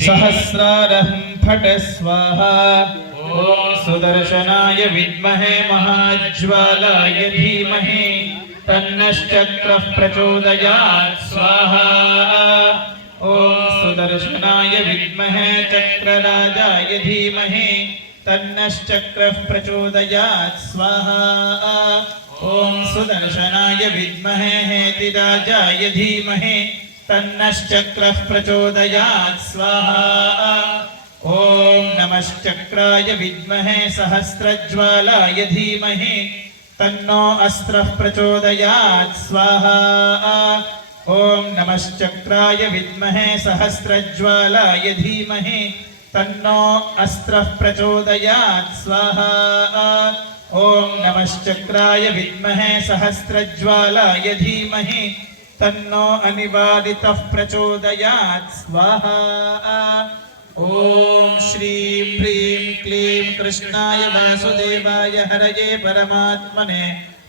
सहस्रारहं फट् स्वाहा। ॐ सुदर्शनाय विद्महे महाज्वालाय धीमहि तन्नश्चक्रः प्रचोदयात् स्वाहा। ॐ सुदर्शनाय विद्महे चक्रराजाय धीमहि तन्नश्चक्रः प्रचोदयात् स्वाहा। ॐ सुदर्शनाय विद्महे हेतिराजाय धीमहि तन्नश्चक्रः प्रचोदयात् स्वाहा। ॐ नमश्चक्राय विद्महे सहस्रज्वालाय धीमहि तन्नो अस्त्रः प्रचोदयात् स्वाहा। ॐ नमश्चक्राय विद्महे सहस्रज्वालाय धीमहि तन्नो अस्त्रः प्रचोदयात् स्वाहा। ॐ नमश्चक्राय विद्महे सहस्रज्वालाय धीमहि तन्नो अनिवादितः प्रचोदयात् स्वाहा। ॐ श्रीं ह्रीं क्लीं कृष्णाय वासुदेवाय हरये परमात्मने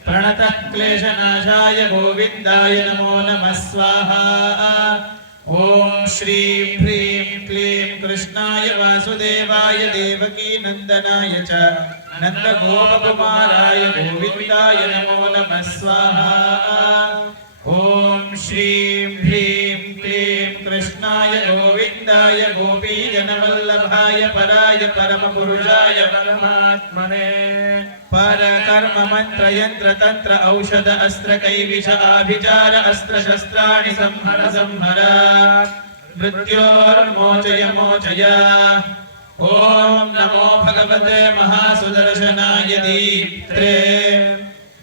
प्रणतः क्लेशनाशाय गोविन्दाय नमो नमः स्वाहा। ॐ श्रीं ह्रीं क्लीं कृष्णाय वासुदेवाय देवकी नन्दनाय च नन्दगोपकुमाराय गोविन्दाय नमो नमः स्वाहा। ॐ श्रीं ह्रीं क्लीं कृष्णाय गोविन्दाय गोपीजनवल्लभाय पराय परमपुरुषाय परमात्मने परकर्म मंत्र यंत्र तंत्र औषध अस्त्र कैविष आभिचार अस्त्र शस्त्राणि संहर संहर मृत्योर्मोचय मोचय। ॐ नमो भगवते महासुदर्शनाय दीप्त्रे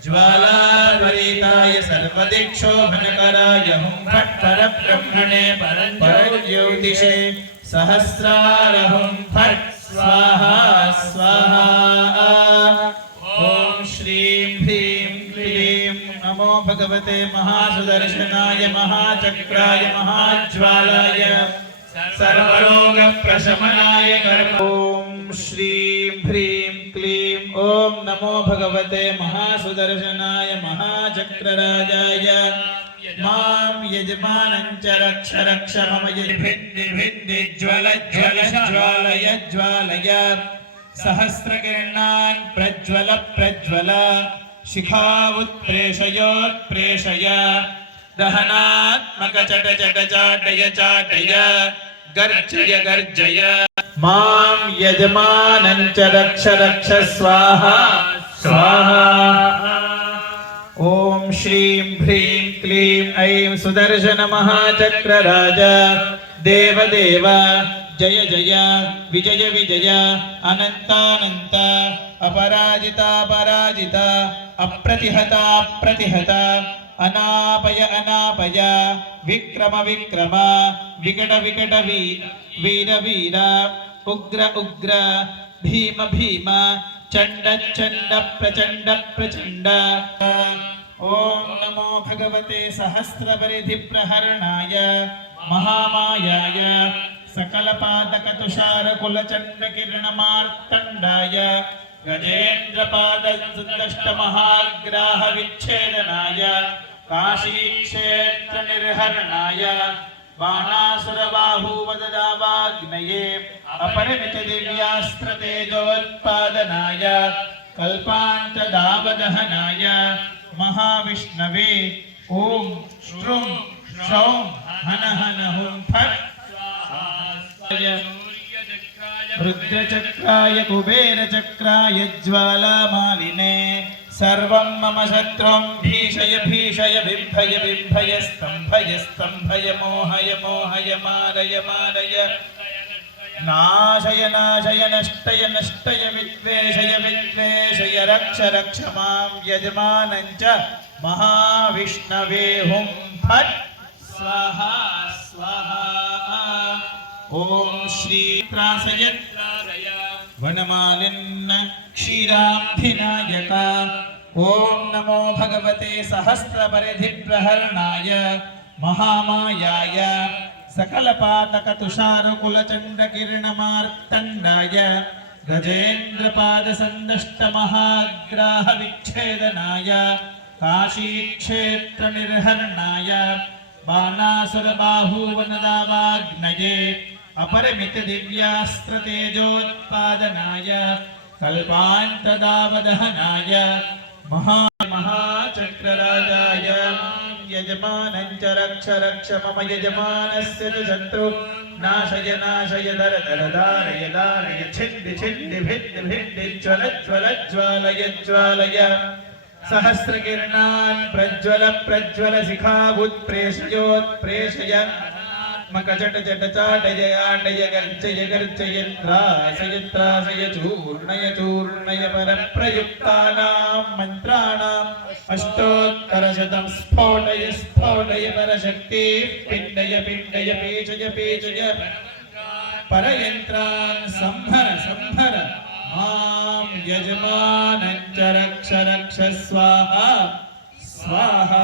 ज्वालापरीताय सर्वदिक्षोभनकराय हुं फट् परब्रह्मणे परज्योतिषे सहस्रारहुं फट् स्वाहा स्वाहा। ॐ श्रीं ह्रीं क्लीं नमो भगवते महासुदर्शनाय महाचक्राय महाज्वालाय सर्वरोगप्रशमनाय कर्म। ॐ श्रीं ह्रीं क्लीं ॐ नमो भगवते महासुदर्शनाय महाचक्रराजाय मां यजमानं च रक्ष रक्ष मम भिन्नि भिन्नि ज्वल ज्वल ज्वालय ज्वालय सहस्रकिरणान् प्रज्वल प्रज्वल शिखावुत्प्रेषयोत्प्रेषय दहनात्मक चट चट चाटय चाटय गर्जय गर्जय मां यजमानं च रक्ष रक्ष स्वाहा स्वाहा। ॐ श्रीं ह्रीं क्लीं ऐं सुदर्शन महाचक्रराज देवदेव जय जय विजय विजय अनन्तानन्त अपराजिता पराजिता अप्रतिहता प्रतिहता अनापय अनापय विक्रम विक्रम विकट विकट वीर वीर उग्र उग्र भीम भीम चंड चंड प्रचंड प्रचंड। ॐ नमो भगवते सहस्रपरिधि प्रहरणाय महामायाय सकलपादकतुषार कुलचंड किरणमार्तंडाय गजेन्द्रपादसुदष्ट महाग्राह विच्छेदनाय काशीक्षेत्र निर्हरणाय बाणासुर बाहुवददावाग्नये अपरिमित दिव्यास्त्र तेजोत्पादनाय कल्पांत दावदहनाय महाविष्णवे ॐ श्रुं श्रौं हन हन हुं फट् रुद्रचक्राय कुबेरचक्राय ज्वालामालिने सर्वं मम शत्रुं भीषय भीषय बिम्भय बिम्भय स्तम्भय स्तम्भय मोहय मोहय मारय मारय नाशय नाशय नष्टय नष्टय विद्वेषय विद्वेषय रक्ष रक्ष मां यजमानं च महाविष्णवे हुं फट् स्वाहा स्वाहा। ॐ श्री त्रासयत् वनमालिन्न क्षीराब्धिनायक। ॐ नमो भगवते सहस्रपरिधि प्रहरणाय महामायाय सकलपातकतुषारकुलचण्डकिरणमार्तण्डाय गजेन्द्रपादसन्दष्टमहाग्राहविच्छेदनाय काशीक्षेत्रनिर्हरणाय बाणासुरबाहुवनदावाग्नये अपरमित दिव्यास्त्र तेजोत्पादनाय कल्पान्तदावदहनाय महाचक्रराजाय यजमानञ्च रक्ष रक्ष मम यजमानस्य च शत्रु नाशय नाशय दर दर दारय दारय छिन्धि छिन्धि भिन्धि भिन्धि ज्वल ज्वल ज्वालय ज्वालय सहस्रकिरणान् प्रज्वल प्रज्वल शिखावुत्प्रेषयोत्प्रेषय मकचट चट चाटय आटय गर्जय गर्जय त्रासय त्रासय चूर्णय चूर्णय परप्रयुक्तानां मन्त्राणाम् अष्टोत्तरशतं स्फोटय स्फोटय परशक्तिः पिण्डय पिण्डय पेचय पेचय परयन्त्रान् संहर संहर मां यजमानं च रक्ष रक्ष स्वाहा स्वाहा